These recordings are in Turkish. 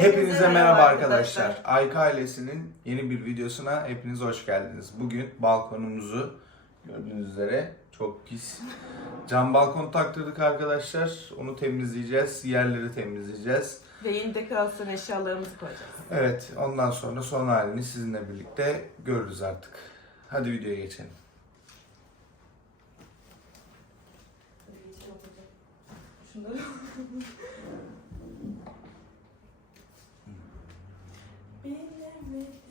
Hepinize merhaba arkadaşlar. Ayka ailesinin yeni bir videosuna hepiniz hoş geldiniz. Bugün balkonumuzu gördüğünüz üzere çok pis cam balkon taktırdık arkadaşlar. Onu temizleyeceğiz, yerleri temizleyeceğiz. Ve elinde kalsın eşyalarımızı koyacağız. Evet, ondan sonra son halini sizinle birlikte görürüz artık. Hadi videoya geçelim. Şunları. Amen.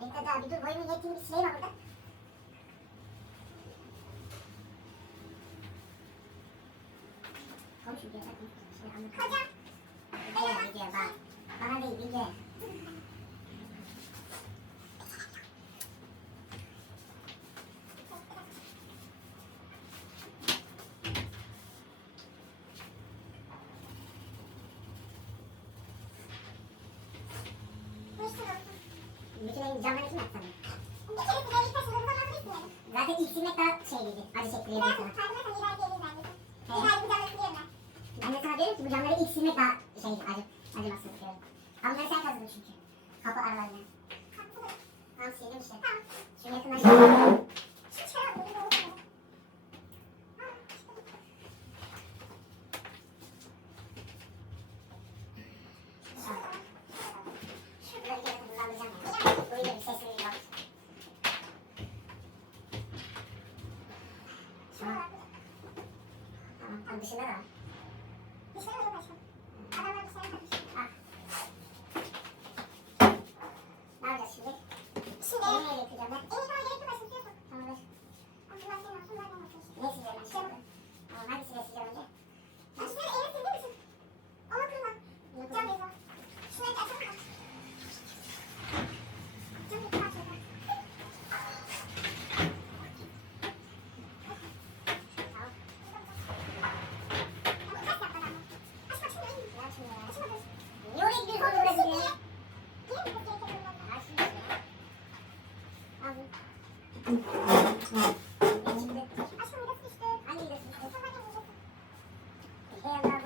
Benim kadar bir dur boyumun yettiğini bir sileyim burada. Komşu diyor sakın. Şimdi anlatayım. Videoya videoya bak. Bana değil videoya. Bütün evin camlarını kim yaptı Zaten ilk silmek daha şeyliydi. Acı çektiriyordu sana. Ben de sana diyorum ki bu camları ilk silmek daha şeydi. Acı, acımasız diyorum. Ama bunları sen kazıdın çünkü. Kapı aralarına. Tamam sildim işte. Şu yakından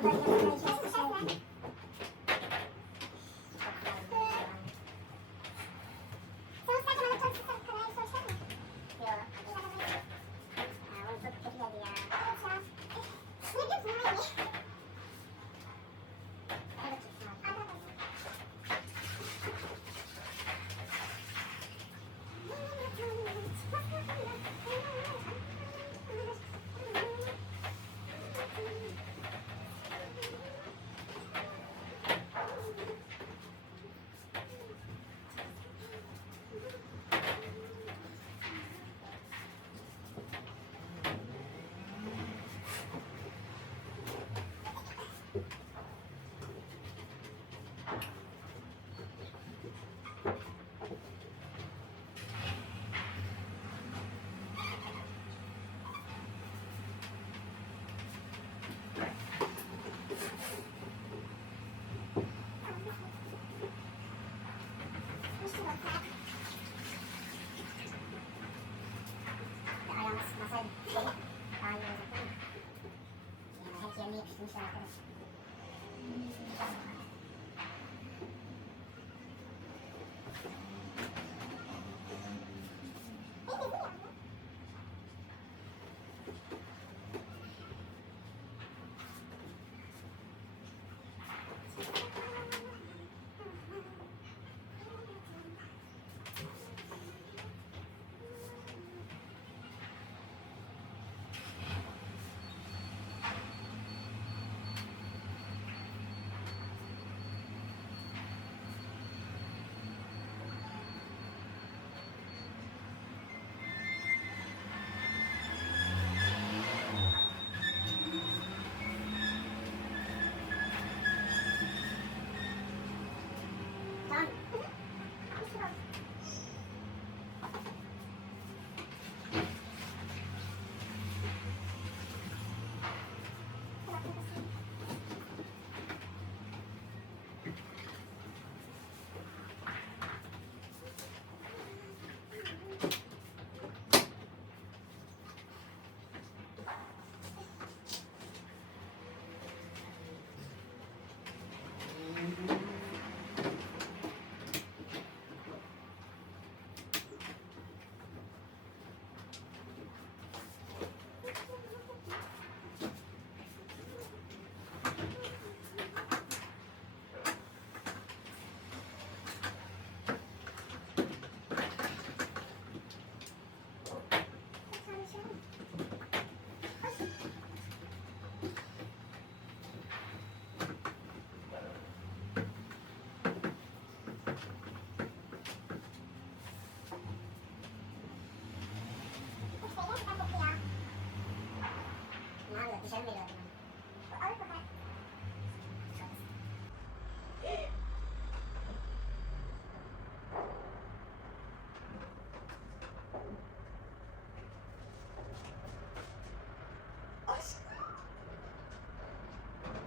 Thank you.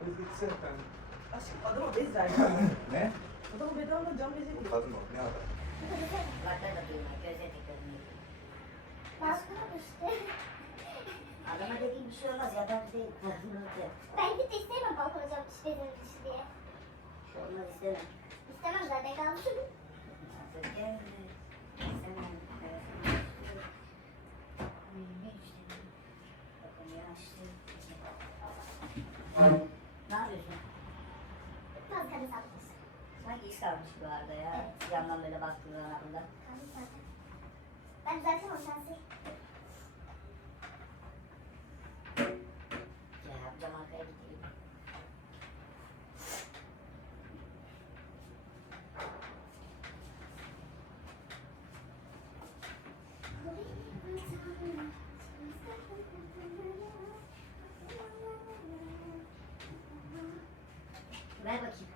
Bez gitsin efendim. Aşkım adama bez ver. Ne? Adama bedava cam bezi veriyor. Kadın o. Ne adam? Kulakları da duymuyor, gözleri de görmüyor. Balkona düştü. Adama dediğim bir şey olmaz ya da değil. Kulakları Ben de istemem balkona cam bezini dışı diye. Şey olmaz istemem. İstemem zaten. İstemem. Bakın yaşlı. Yapıyorsun? Kalmış bu arada ya. Yandan böyle baktığın anda. Kalmış zaten. Ben düzeltemem sen sil. Ya cam arkaya gideyim. Ver bakayım.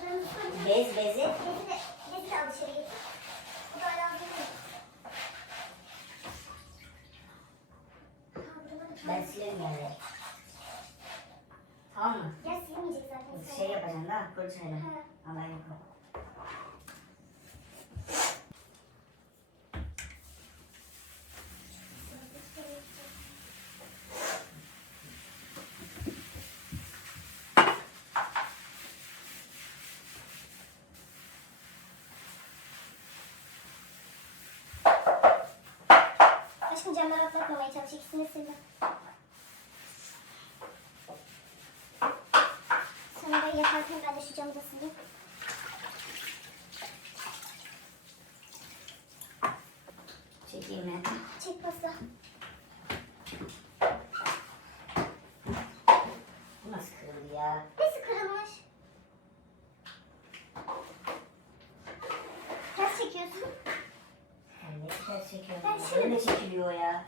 burada da Ben silerim yani. Tamam mı? Ya silmeyecek zaten. Şey yapacaksın da fırçayla. Ha. Ama Aşkım camları atlatmamaya çalış. İkisini sildim. Sonra ben yaparken ben de şu camı da sileyim. Çekeyim mi? Çek pasta. Bu nasıl kırıldı ya? Çekiyorum. Ben ya? şöyle- Böyle çekiliyor ya.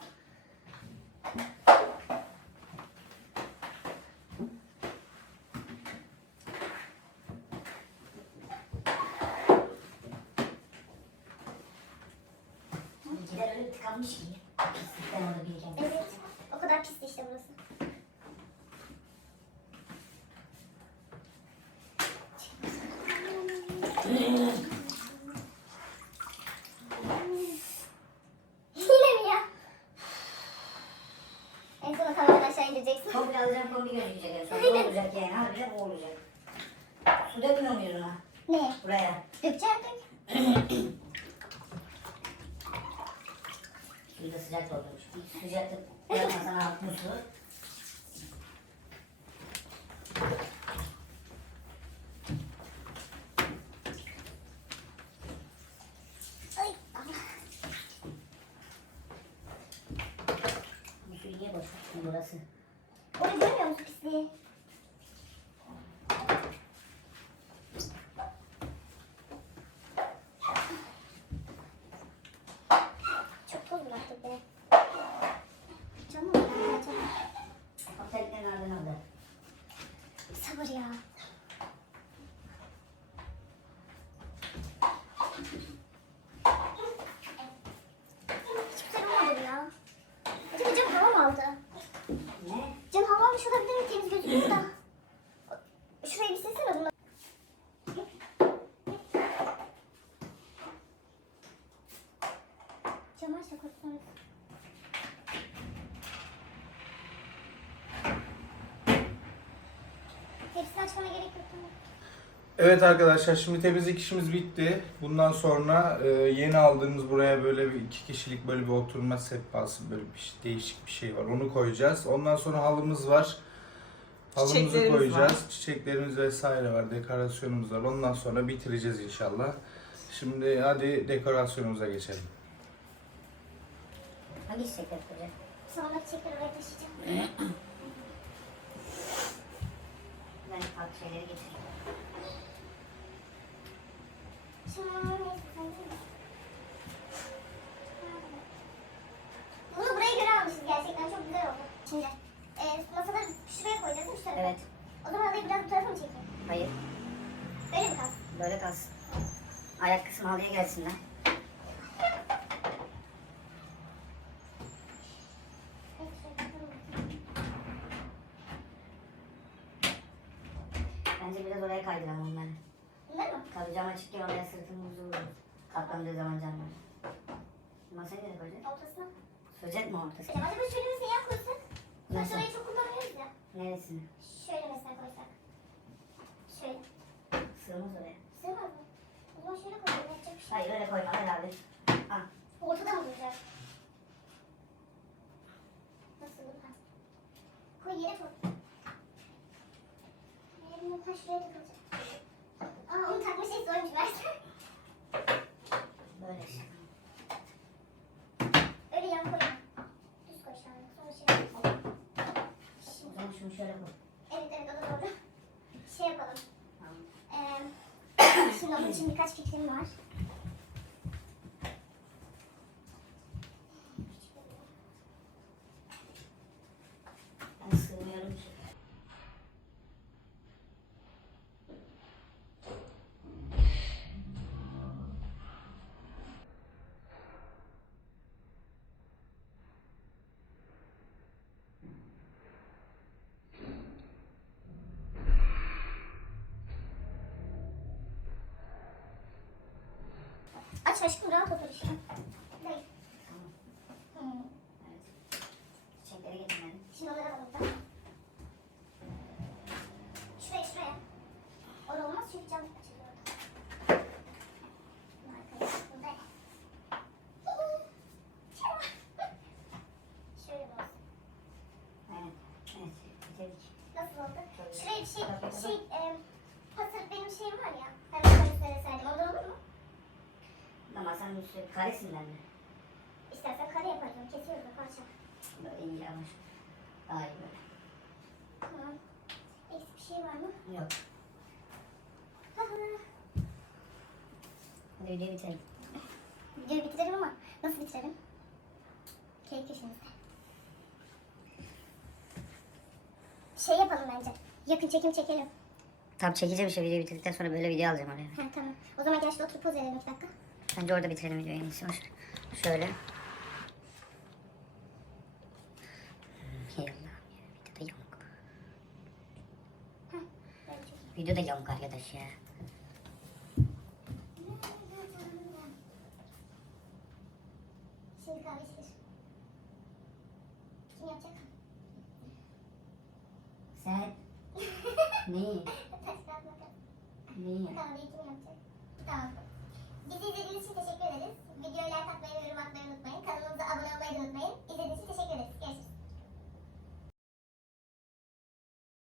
Gider öyle tıkanmış ki. Pislikten orada biriken. Evet. O kadar pisti işte burası. Yine mi ya? En sona tamamen aşağı indireceksin. Kombi alacağım kombi gözükecek. en son. Ne olacak yani? Harbiden o olacak. Su dökmüyor muyuz ona? Ne? Buraya. Dökeceğim dök. Suyu da sıcak doldurmuş. Sıcaklık yapmasan alt muslu. Ay. Allah. Bu suyu niye boş tuttun burası? Orada görmüyor Şurayı bir silsene bunu. Açsa kurtuluruz. Hepsini açmana gerek yok. Evet arkadaşlar şimdi temizlik işimiz bitti. Bundan sonra e, yeni aldığımız buraya böyle bir iki kişilik böyle bir oturma sehpası böyle bir şey- değişik bir şey var. Onu koyacağız. Ondan sonra halımız var. Halımızı Çiçeklerimiz koyacağız. var. Çiçeklerimiz vesaire var. Dekorasyonumuz var. Ondan sonra bitireceğiz inşallah. Şimdi hadi dekorasyonumuza geçelim. Hangi çiçekleri koyacak? Sonra çiçekleri oraya taşıyacağım. Ben farklı şeyleri getireyim. Şimdi neyse sen değil mi? Bunu buraya göre almışız gerçekten çok güzel oldu. Şimdi e, masaları şuraya koyacağız değil mi? Şu tarafa. Evet. O zaman adayı biraz bu tarafa mı çekeyim? Hayır. Böyle mi kalsın? Böyle kalsın. Ayak kısmı halıya gelsinler. Bence biraz oraya kaydıralım onları. Bunlar mı? Tabii cam açıkken oraya sırtımızı vururuz. Katlandığı zaman camlar. Masayı nereye koyacağız? Ortasına. Sığacak mı ortası? Acaba acaba şöyle bir seyyah koysak? Sonra Nasıl? şurayı çok kullanıyoruz ya. Neresini? Şöyle mesela koysak. Şöyle. Sığmaz oraya. Sığmaz mı? O zaman şöyle koyalım. Hayır öyle koyma herhalde. Ha. Ortada mı duracak? Nasıl? Ha. Koy yere koy. Yerine ha şuraya da kalacak. Aa onu takma şey zormuş versen. Böyle işte. Öyle yan koyma. Düz koy şu an. Sonra şey yapalım. O Şimdi, zaman şunu şöyle koy. evet evet o da doğru. Şey yapalım. Tamam. Ee, şimdi onun için birkaç fikrim var. Ben sığmıyorum ki. Aç aşkım rahat otur işte. Değil. Hmm. Evet. Çiçekleri getirmedim. Şimdi onları alalım da. Şuraya şuraya. Orada olmaz çünkü cam açılıyor orada. Arkaya burada. Şöyle olsun. Evet. Evet. Bitirdik. Nasıl oldu? Şuraya bir şey, şey, e, hasır benim şeyim var ya. Bir üstüne serdim. Ondan olur mu? Ama sen üstü karesinden mi? İstersen kare yaparım. Kesiyoruz da parça. Böyle ince ama. Daha iyi böyle. Tamam. Eksik bir şey var mı? Yok. Hadi videoyu bitirelim. Videoyu bitirelim ama nasıl bitirelim? Keyif köşemizde. Şey yapalım bence. Yakın çekim çekelim. Tam çekeceğim işte videoyu bitirdikten sonra böyle video alacağım oraya. Ha tamam. O zaman gel şurada oturup poz verelim iki dakika. Bence orada bitirelim videoyu en iyisi. Şöyle. Videoda yamuk arkadaş ya.